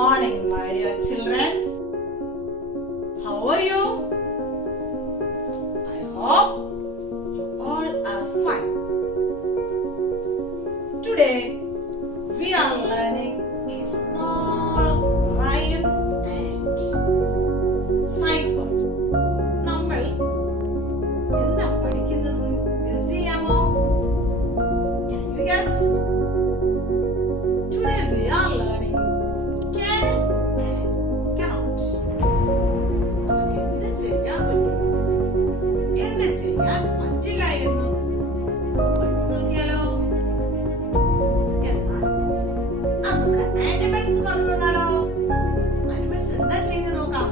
morning, my dear children. How are you? I hope you all are fine. Today, we are learning a small rhyme and sight words. നമ്മൾ എന്താ പഠിക്കുന്നതെന്ന് guess ചെയ്യാമോ? Can you guess? Today we are learning can and cannot. നമുക്ക് എന്ത് ചെയ്യാൻ പറ്റും, എന്ത് ചെയ്യാൻ പറ്റില്ല എന്നും പഠിച്ചു നോക്കിയാലോ? എന്നാൽ അത് നമ്മുടെ ആനിമൽസ് പറഞ്ഞു തന്നാലോ? ആനിമൽസ് എന്താ ചെയ്യുന്നത് നോക്കാം.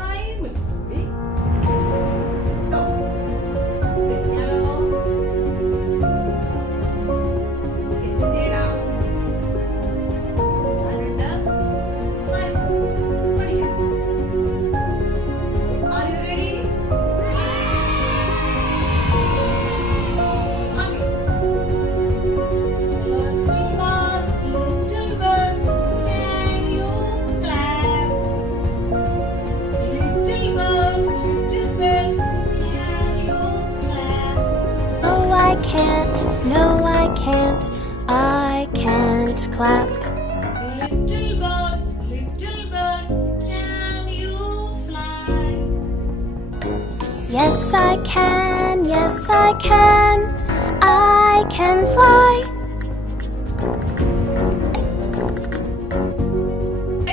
റൈം കൂടി കഴിഞ്ഞാലോ? എന്ത് ചെയ്യണം? അതിനുണ്ട് സൈഡ് വേർഡ്സ് പഠിക്കാം. Are you ready? Okay. Little bird, can you clap? Little bird, can you clap? No, I can't. No, I can't. I can't clap. Little bird, can you fly? Yes, I can. Yes, I can. I can fly.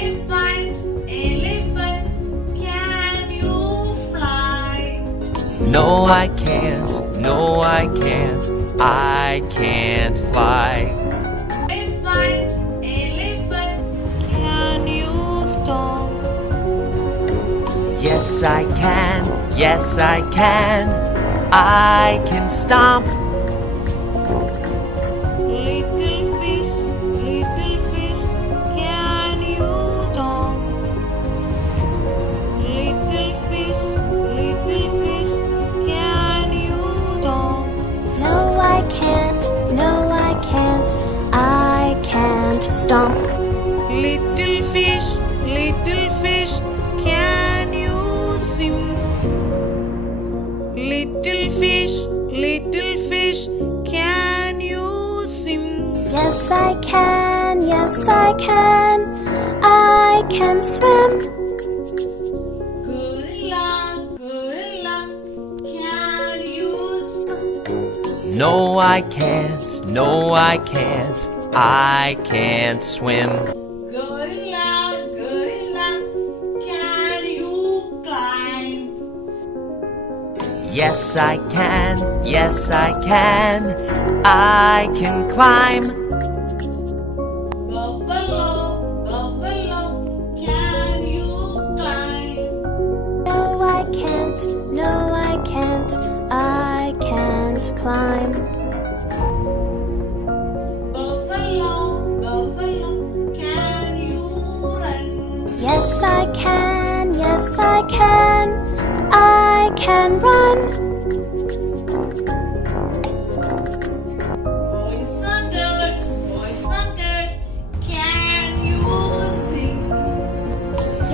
Elephant, can you fly? No, I can't. No, I can't. I can't fly. Elephant, can you stop? Yes, I can. Yes, I can. I can stomp. Little fish, can you stop? Little fish, can you stop? No, I can't. No, I can't. I can't stomp. Little fish, can you swim? Little fish, can you swim? Yes, I can. Yes, I can. I can swim. Gorilla, can you No, I can't. No, I can't. I can't swim. Gorilla, can you climb? Yes, I can. Yes, I can. I can climb. Buffalo, can you climb? No, I can't. No, I can't. I can't climb. Buffalo, can you run? Yes, I can. Yes, I can. I can run. Boys and girls, can you sing?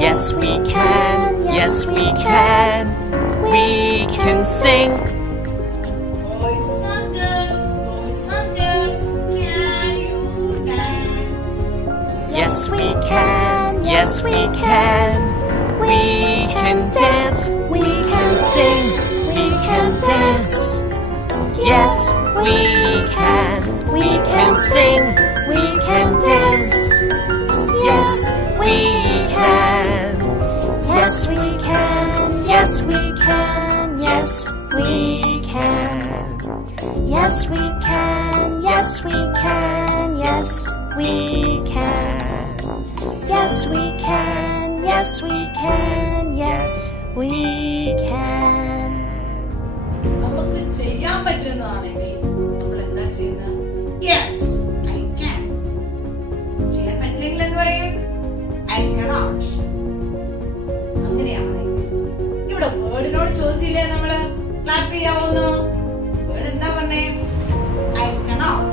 Yes, we can. Yes, we can. We can sing. Boys and girls, can you dance? Yes, we can. Yes, we can. We can dance. We can sing. We can dance. Yes, we can. We can sing. We can dance. Yes, we can. Yes, we can. Yes, we can. Yes, we can. Yes, we can. Yes, we can. Yes, we can. Yes, we can. Yes, we can. Yes, we can. നമുക്ക് ചെയ്യാൻ പറ്റുന്നതാണെങ്കിൽ നമ്മൾ എന്താ ചെയ്യുന്നത്? Yes, I can. ചെയ്യാൻ പറ്റില്ലെങ്കിൽ എന്ത് പറയും? I cannot. അങ്ങനെയാണെങ്കിൽ ഇവിടെ വേർഡിനോട് ചോദിച്ചില്ലേ നമ്മള് ക്ലാപ്പ് ചെയ്യാവുന്നു? വേർഡ് എന്താ പറഞ്ഞേ? I cannot.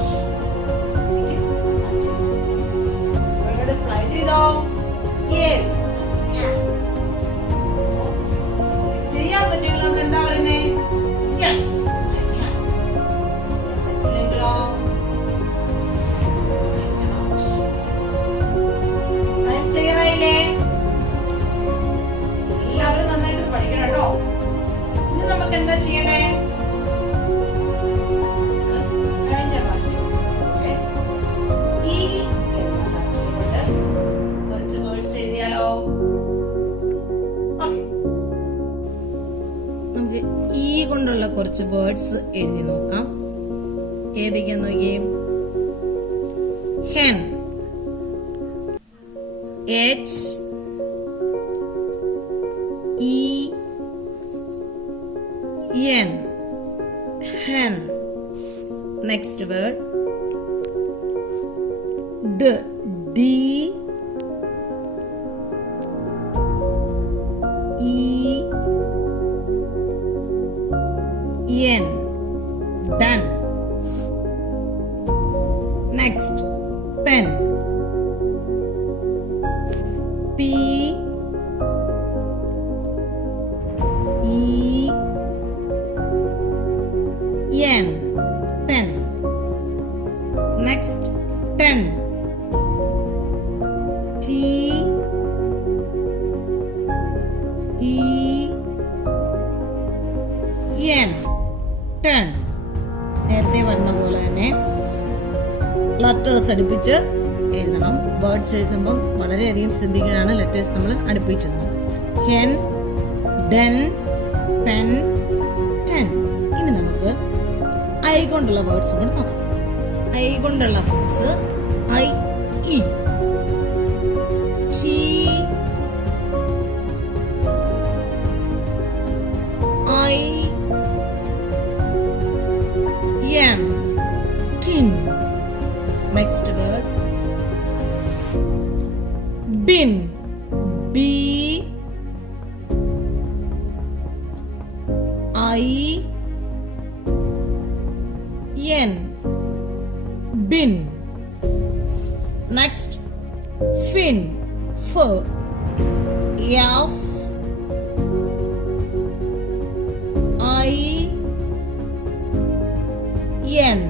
കുറച്ച് വേർഡ്സ് എഴുതി നോക്കാം. ഏതൊക്കെയാന്ന് നോക്കിയേ. hen, h e n, hen. Next word, d e n, done. Next, pen, p e n, pen. Next, ten, t e n, ten. നേരത്തെ പറഞ്ഞ പോലെ തന്നെ ലെറ്റേഴ്സ് അടുപ്പിച്ച് എഴുതണം. വേർഡ്സ് എഴുതുമ്പോൾ വളരെയധികം ശ്രദ്ധിക്കാനാണ് ലെറ്റേഴ്സ് നമ്മൾ അടുപ്പിച്ചത്. hen, den, pen, ten. ഇനി നമുക്ക് ഐ കൊണ്ടുള്ള വേർഡ്സ് കൂടെ നോക്കാം. ഐ കൊണ്ടുള്ള words I E, T I N, tin. Next word, bin, b I n, bin. Next, fin, f f I n,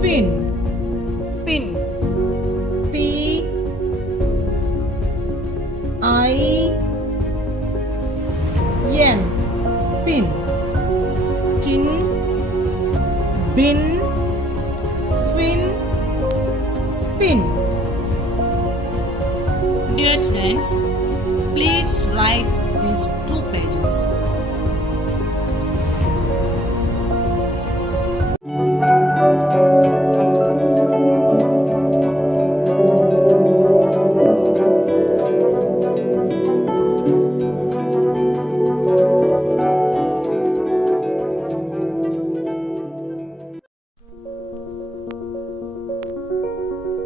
fin, pin, p I n, pin, tin, bin, fin, pin. Dear students, please write these 2 pages.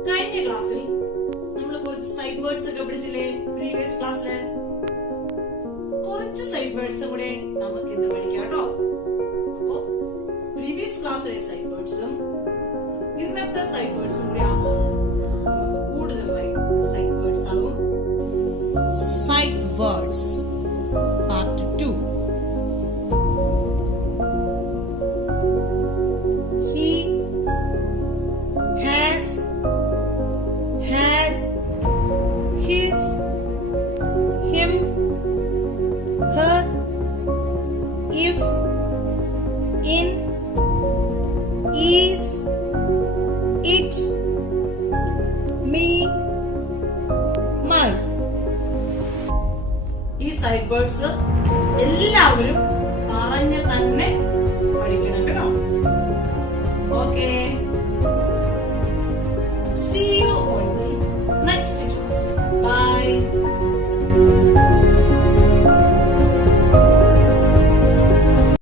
കഴിഞ്ഞ ക്ലാസ്സിൽ നമ്മൾ കുറച്ച് side words ഒക്കെ പഠിച്ചില്ലേ? പ്രീവിയസ് ക്ലാസ്സില് കുറച്ച് side words കൂടെ നമുക്ക് ഇന്ന് പഠിക്കാം കേട്ടോ. അപ്പോ പ്രീവിയസ് ക്ലാസ്സിലെ സൈഡ് വേർഡ്സും ഇന്നത്തെ സൈഡ് വേർഡ്സും കൂടെ ആകുമ്പോൾ നമുക്ക് കൂടുതൽ സൈഡ് വേർഡ്സ് ആകും. Side words part 2. He has had his, him, her, if, in, is, it, me, my. ഈ സൈഡ് വേർഡ്സ് എല്ലാവരും പറഞ്ഞ് തന്നെ